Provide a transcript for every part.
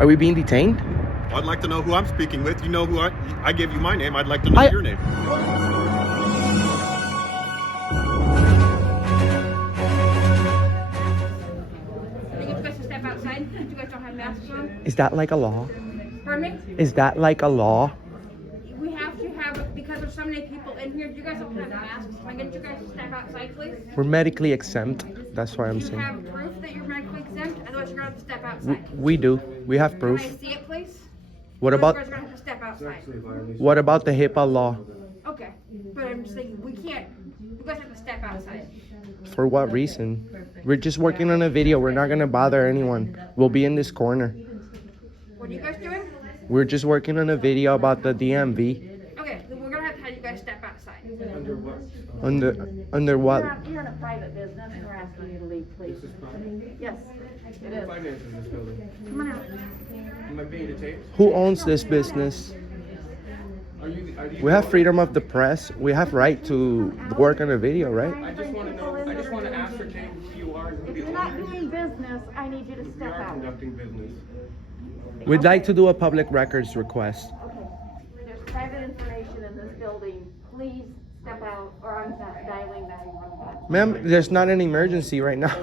Are we being detained? I'd like to know who I'm speaking with. You know who I gave you my name. I'd like to know your name. Step outside. You guys don't have masks on. Is that like a law? Pardon me? Is that like a law? We have to have it because there's so many people in here. Do you guys don't have masks? Can I get you guys to step outside, please? We're medically exempt. That's why I'm Do you saying. have proof that you're medically exempt? Otherwise, you're gonna have to step outside. We do. We have Can proof. I see it, please? What Otherwise, about you guys are gonna have to step outside. what about the HIPAA law? Okay, but I'm just saying we can't. You guys have to step outside. For what reason? We're just working on a video. We're not gonna bother anyone. We'll be in this corner. What are you guys doing? We're just working on a video about the DMV. Okay, then we're gonna have to have you guys step outside. Under what? You're in a private business and we're asking you to leave, please. Yes, it is. Come on out. Am I being detained? Who owns this business? We have freedom of the press. We have right to work on a video, right? I just want to know. I just want to ascertain who you are and who If the you're not owner is. doing business, I need you to We step are out. conducting business. We'd like to do a public records request. Okay. There's private information in this building. Please step out or I'm not dialing 911. Ma'am, there's not an emergency right now.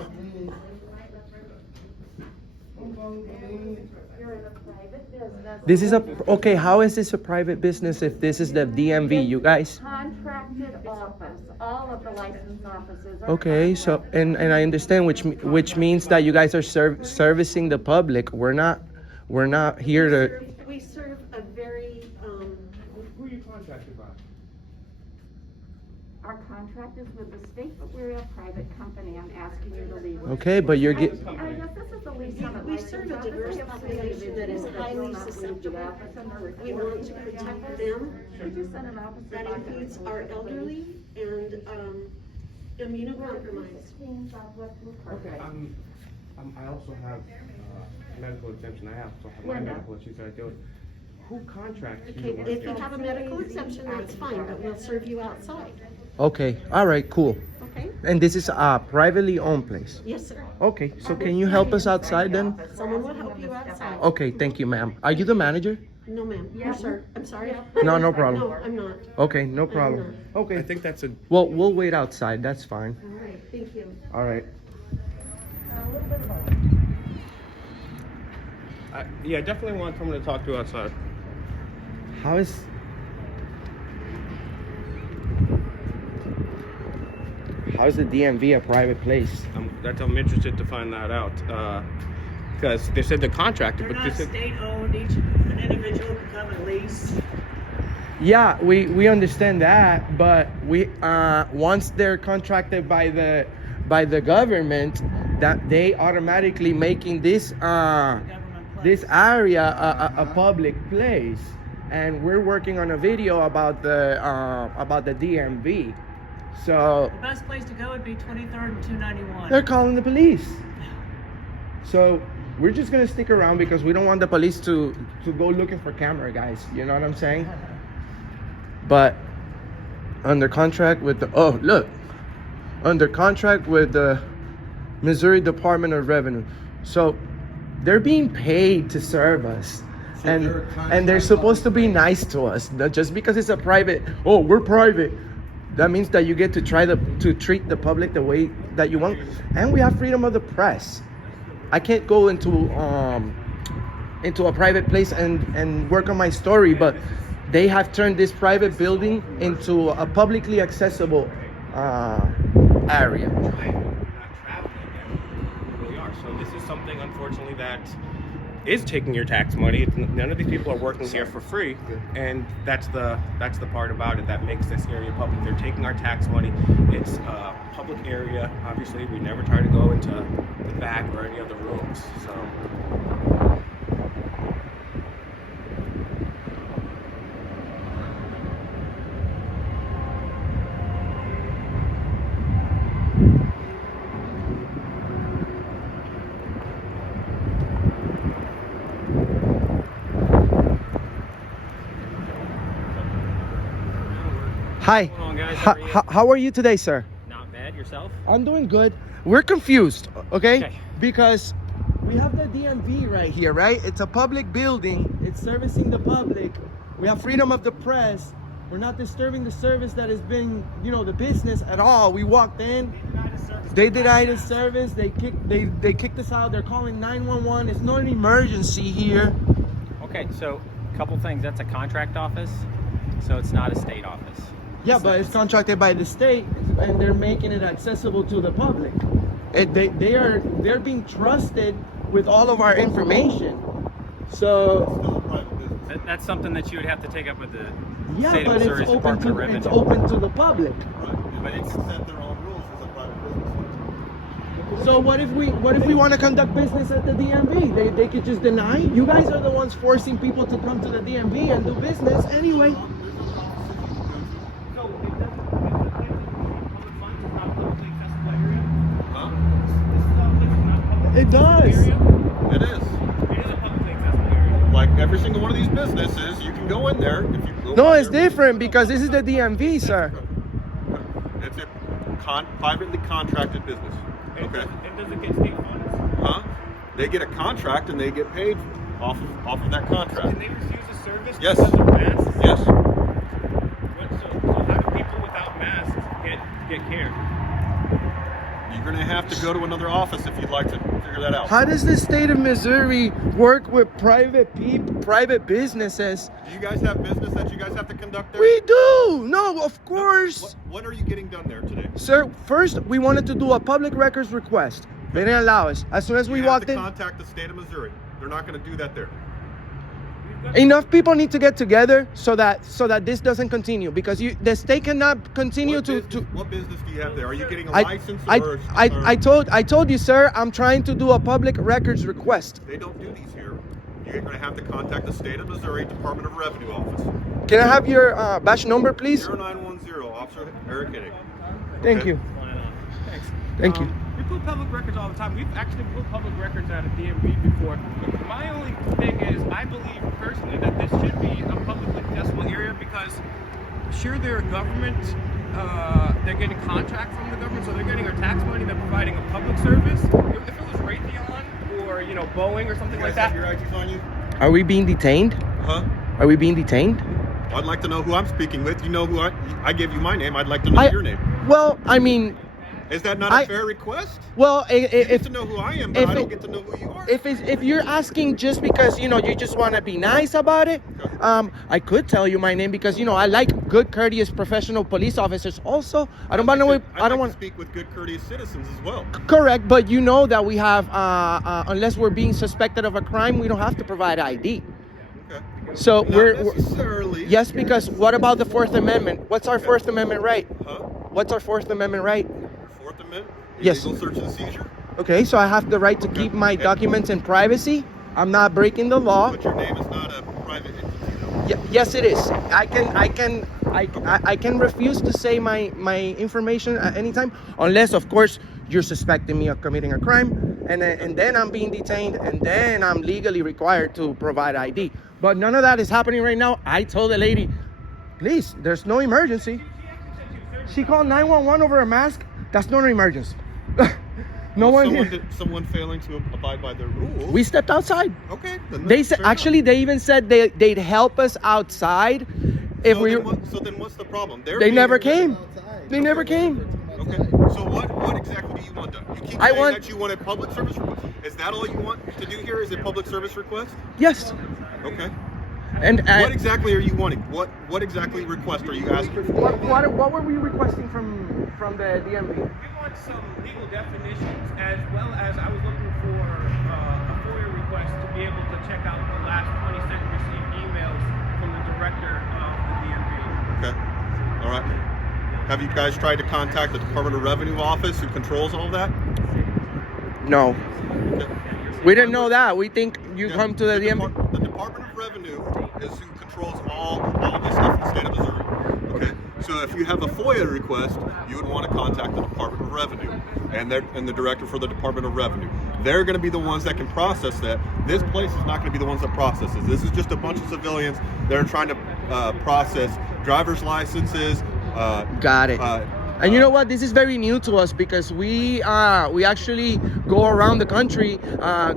You're in a private business. This is okay, how is this a private business if this is the DMV, you guys? Contracted office. All of the licensed offices are. Okay, so and I understand which means that you guys are servicing the public. We're not here to. We serve a very, Who are you contracted by? Our contract is with the state, but we're a private company. I'm asking you to leave. Okay, but you're I guess this is the least summit we license serve a office. diverse We have population that is individuals that highly will not leave the susceptible. office and are We required want to wear protect cameras. them. Could you send an officer? That by to includes the our police, elderly and immunocompromised. please? Okay. I also have medical exemption. I also have my Linda. medical issues that I deal with. Who contracts Okay, you? if you have a medical exemption, that's fine, but we'll serve you outside, Okay, all right, cool. okay? And this is a privately owned place. Yes, sir. Okay, so can you help us outside then? Someone will help you outside. Okay, thank you, ma'am. Are you the manager? No, ma'am. No, sir. I'm sorry. No, no problem. No, I'm not. Okay, no problem. I Okay. think that's a. Well, we'll wait outside. That's fine. All right, thank you. All right. Yeah, I definitely want someone to talk to outside. How is the DMV a private place? I'm interested to find that out. Because they said they're contracted, They're but they not said state-owned, an individual can come and lease. Yeah, we understand that, but we once they're contracted by the government, that they automatically making this this area a public place, and we're working on a video about the DMV. So The best place to go would be 23rd and 291. they're calling the police. So we're just gonna stick around because we don't want the police to go looking for camera guys. You know what I'm saying? But under contract with the under contract with the Missouri Department of Revenue. So they're being paid to serve us. So And they're a and they're contract supposed to be nice to us. Not just because it's a private, oh, we're private. That means that you get to to treat the public the way that you want. And we have freedom of the press. I can't go into a private place and work on my story, but they have turned this private building into a publicly accessible area. not traveling again. We really are. So this is something, unfortunately, that is taking your tax money. None of these people are working here for free, and that's the part about it that makes this area public. They're taking our tax money. It's a public area. Obviously, we never try to go into the back or any other rooms. So. Hi. What's going on, guys? How are you? How are you today, sir? Not bad. Yourself? I'm doing good. We're confused, okay? Okay. Because we have the DMV right here, right? It's a public building. It's servicing the public. We have freedom of the press. We're not disturbing the service that has been, you know, the business at all. We walked in. They denied us service. They kicked us out. They're calling 911. It's not an emergency here. Okay, so a couple things. That's a contract office, so it's not a state office. Yeah, but it's contracted by the state, and they're making it accessible to the public. They're being trusted with all of our information. So That's something that you would have to take up with the yeah, state of but Missouri's it's open Department of to Revenue. it's open to the public. But it's set their own rules as a private business. So what if we want to conduct business at the DMV? They could just deny. You guys are the ones forcing people to come to the DMV and do business anyway. It does. It is. It is a publicly accessible area. Like every single one of these businesses, you can go in there if you go. No, by it's there. different because this is the DMV, sir. It's a privately contracted business. Okay. It doesn't get state funds. Huh? They get a contract and they get paid off of that contract. Can they refuse a service Yes. because of masks? Yes. So how do people without masks get care? You're gonna have to go to another office if you'd like to figure that out. How does the state of Missouri work with private businesses? Do you guys have business that you guys have to conduct there? We do. No, of course. What are you getting done there today? Sir, first we wanted to do a public records request. They didn't allow us. As soon as we You have walked to in, contact the state of Missouri. They're not going to do that there. enough people need to get together so that this doesn't continue because the state cannot continue What business do you have there? Are you getting a I, license I, or? I told you, sir, I'm trying to do a public records request. They don't do these here. You're going to have to contact the state of Missouri Department of Revenue office. Can I have your badge number, please? 0910, Officer Eric Hennig. Thank Okay. you. Thanks. Thank you. We pull public records all the time. We've actually pulled public records out of DMV before. My only thing is, I believe personally that this should be a publicly accessible area because, sure, they're a government. They're getting contract from the government, so they're getting our tax money. They're providing a public service. If it was Raytheon or Boeing or something like that. Your IDs on you? Are we being detained? Huh? Are we being detained? I'd like to know who I'm speaking with. You know who I gave you my name. I'd like to know your name. Well, I mean, Is that not a fair request? well, You get if to know who I am, but if I don't it- get to know who you are. if you're asking just because you just want to be nice about it, I could tell you my name because I like good, courteous, professional police officers. Also, I don't want to. I don't want to speak with good, courteous citizens as well. Correct, but you know that we have, unless we're being suspected of a crime, we don't have to provide ID. Okay. So Not we're necessarily. yes, because what about the Fourth Amendment? What's our Fourth Amendment right? Huh? What's our Fourth Amendment right? Fourth Amendment. Yes. Illegal search and seizure. Okay, so I have the right to keep my documents in privacy. I'm not breaking the law. But your name is not a private entity, though. Yes, it is. I can refuse to say my information at any time, unless, of course, you're suspecting me of committing a crime, and then I'm being detained, and then I'm legally required to provide ID. But none of that is happening right now. I told the lady, please, there's no emergency. She called 911 over a mask. That's not an emergency. No one. Someone failing to abide by their rules. We stepped outside. Okay. then They that's said fair actually they even said they'd help us outside if enough. So then what's the problem? They never came. They never came. Okay. So what exactly do you want done? You keep I saying want- that you want a public service request. Is that all you want to do here? Is a public service request? Yes. Okay. And What exactly are you wanting? What exactly request are you asking for? what were we requesting from the DMV? We want some legal definitions as well as I was looking for a FOIA request to be able to check out the last 22nd received emails from the director of the DMV. Okay. All right. Have you guys tried to contact the Department of Revenue office who controls all that? No. Okay. We didn't know that. We think you Yeah, come to the DMV. The Department of Revenue is who controls all of this stuff in the state of Missouri. Okay, so if you have a FOIA request, you would want to contact the Department of Revenue and the director for the Department of Revenue. They're going to be the ones that can process that. This place is not going to be the ones that processes. This is just a bunch of civilians that are trying to process driver's licenses. Got it. And you know what? This is very new to us because we actually go around the country,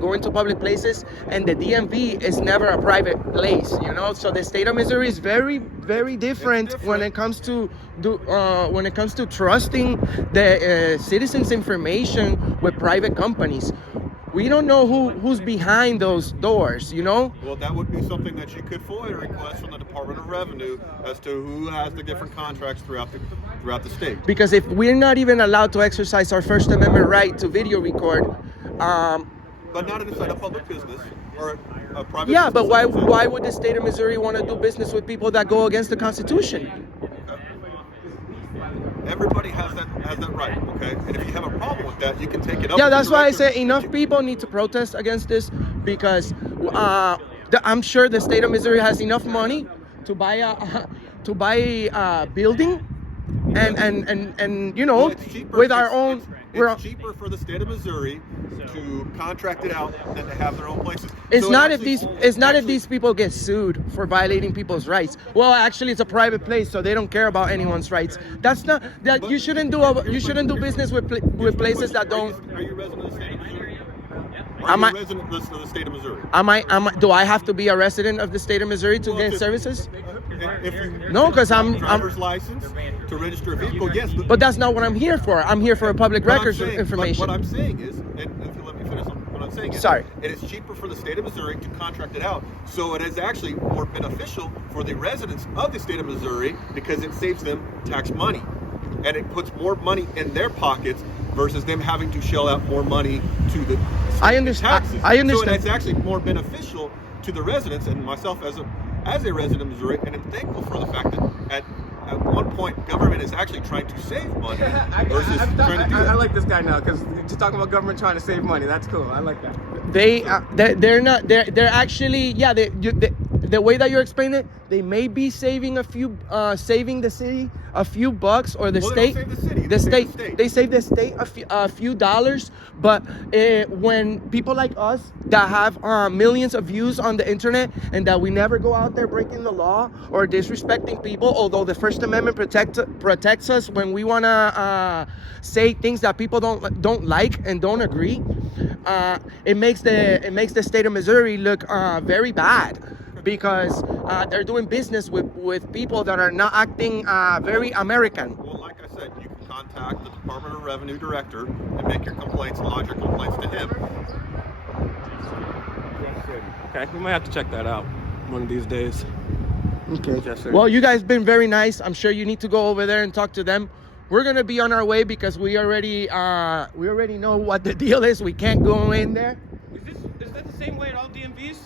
going to public places, and the DMV is never a private place. You know, so the state of Missouri is very, very different, when it comes to trusting the citizens' information with private companies. We don't know who's behind those doors, you know? Well, that would be something that you could FOIA request from the Department of Revenue as to who has the different contracts throughout the state. Because if we're not even allowed to exercise our First Amendment right to video record, But not inside a public business or a private yeah, business. but why would the state of Missouri want to do business with people that go against the Constitution? Everybody has that right, okay? And if you have a problem with that, you can take it up. Yeah, with the that's why I director. say enough people need to protest against this, because I'm sure the state of Missouri has enough money to buy a building, and you know, Well, it's cheaper- with our own. It's cheaper for the state of Missouri to contract it out than to have their own places. It's So not it if actually- these people get sued for violating people's rights. Well, actually, it's a private place, so they don't care about anyone's rights. That's not that you shouldn't do business with places that don't. Are you a resident of the state of Missouri? Am Are I- you a resident of the state of Missouri? Do I have to be a resident of the state of Missouri to Well, get if- services? If you No, 'cause I'm- driver's license to register a vehicle, yes. But that's not what I'm here for. I'm here for a public What I'm records saying- information. What I'm saying is, and if you let me finish, what I'm saying is, Sorry. it is cheaper for the state of Missouri to contract it out, so it is actually more beneficial for the residents of the state of Missouri because it saves them tax money, and it puts more money in their pockets versus them having to shell out more money to the I understand. taxes. I understand. So it's actually more beneficial to the residents, and myself as a resident of Missouri, and I'm thankful for the fact that at one point government is actually trying to save money versus trying to do that. I like this guy now because just talking about government trying to save money. That's cool. I like that. They're actually, yeah, the way that you're explaining it, they may be saving saving the city a few bucks, or the Well, they state. don't save the city, The they save state. the state. They save the state a few dollars, but when people like us that have millions of views on the internet and that we never go out there breaking the law or disrespecting people, although the First Amendment protects us when we wanna say things that people don't like and don't agree, it makes the state of Missouri look very bad, because they're doing business with people that are not acting very American. Well, like I said, you can contact the Department of Revenue director and make your complaints and lodge your complaints to him. Okay, we might have to check that out one of these days. Okay. Yes, sir. Well, you guys been very nice. I'm sure you need to go over there and talk to them. We're gonna be on our way because we already know what the deal is. We can't go in there. Is that the same way at all DMVs?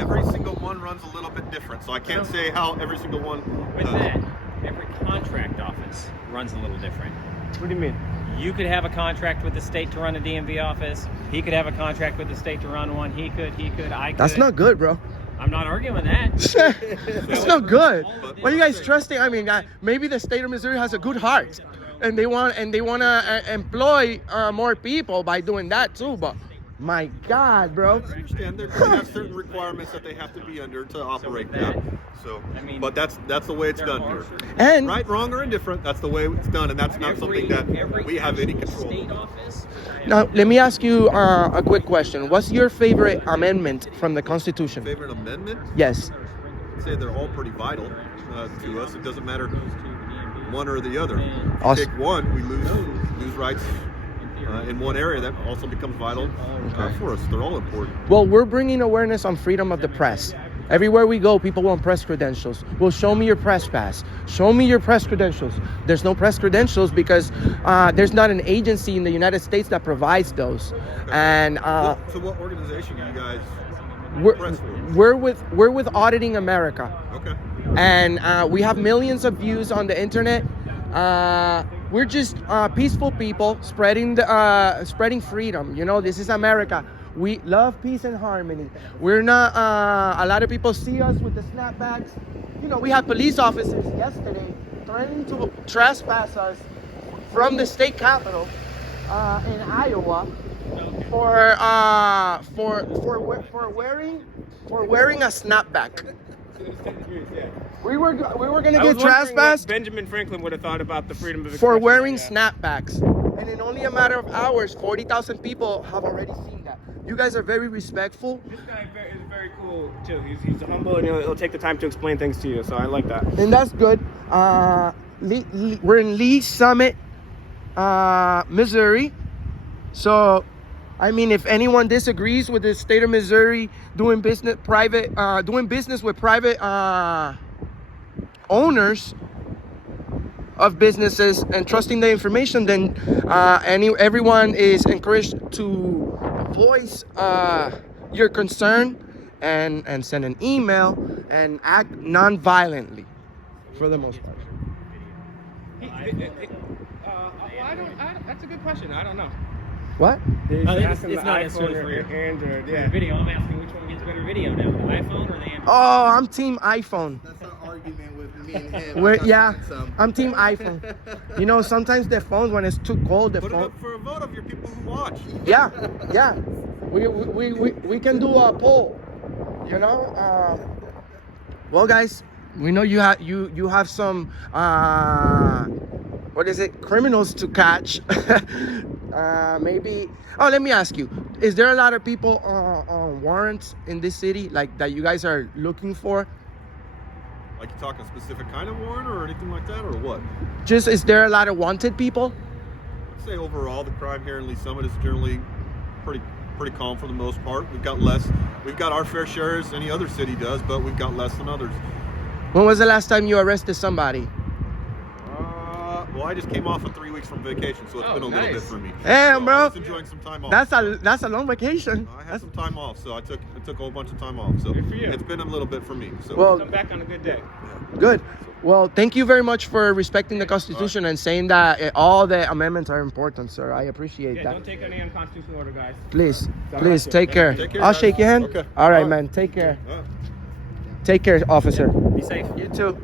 Every single one runs a little bit different, so I can't say how every single one With does. that, every contract office runs a little different. What do you mean? You could have a contract with the state to run a DMV office. He could have a contract with the state to run one. He could, I could. That's not good, bro. I'm not arguing that. It's not good. What are you guys trusting? I mean, maybe the state of Missouri has a good heart, and they want to employ more people by doing that too. But my God, bro. I understand they have certain requirements that they have to be under to operate that. So, I mean, but that's the way it's done here. And Right, wrong, or indifferent, that's the way it's done, and that's not something that we have any control state over. office. now, let me ask you a quick question. What's your favorite amendment from the Constitution? Favorite amendment? Yes. I'd say they're all pretty vital to us. It doesn't matter one or the other. If you Awesome. take one, we lose rights in one area. That also becomes vital for us. They're all important. Well, we're bringing awareness on freedom of the press. Everywhere we go, people want press credentials. Well, show me your press pass. Show me your press credentials. There's no press credentials because there's not an agency in the United States that provides those. And So what organization are you guys press for? we're with Auditing America, Okay. and we have millions of views on the internet. We're just peaceful people spreading freedom. You know, this is America. We love peace and harmony. We're not. A lot of people see us with the snapbacks. You know, we had police officers yesterday trying to trespass us from the state capitol in Iowa for wearing a snapback. Yeah. We were gonna I was get wondering what trespassed Benjamin Franklin would have thought about the freedom of for expression. wearing Yeah. snapbacks. And in only a matter of hours, 40,000 people have already seen that. You guys are very respectful. This guy is very cool too. He's humble and he'll take the time to explain things to you. So I like that. And that's good. We're in Lee Summit, Missouri. So, I mean, if anyone disagrees with the state of Missouri doing business with private owners of businesses and trusting the information, then everyone is encouraged to voice your concern and send an email and act non-violently for the most part. That's a good question. I don't know. What? It's not necessarily for Android. Yeah. video. I'm asking which one gets better video now, the iPhone or the Android? Oh, I'm team iPhone. That's an argument with me and him. I'm team iPhone. You know, sometimes the phones, when it's too cold, the Put it phone. up for a vote of your people who watch. Yeah. We can do a poll. You know. Well, guys, we know you have some what is it? Criminals to catch. Maybe. Oh, let me ask you: is there a lot of people on warrants in this city, like that you guys are looking for? Like you talking a specific kind of warrant or anything like that, or what? Just, is there a lot of wanted people? I'd say overall the crime here in Lee Summit is generally pretty calm for the most part. We've got less. We've got our fair share as any other city does, but we've got less than others. When was the last time you arrested somebody? Well, I just came off of 3 weeks from vacation, so it's been a little bit for me. Damn, So bro. I was enjoying some time off. That's a long vacation. I had some time off, so I took a whole bunch of time off. So Good for you. it's been a little bit for me. So Well, Come back on a good day. good. Well, thank you very much for respecting the Constitution and saying that all the amendments are important, sir. I appreciate Yeah, that. don't take any unconstitutional order, guys. Please, God please bless you. take care. Take care, I'll guys. shake your hand. Okay. All right, All right. man. Take care. All right. Take care, officer. Be safe. You too.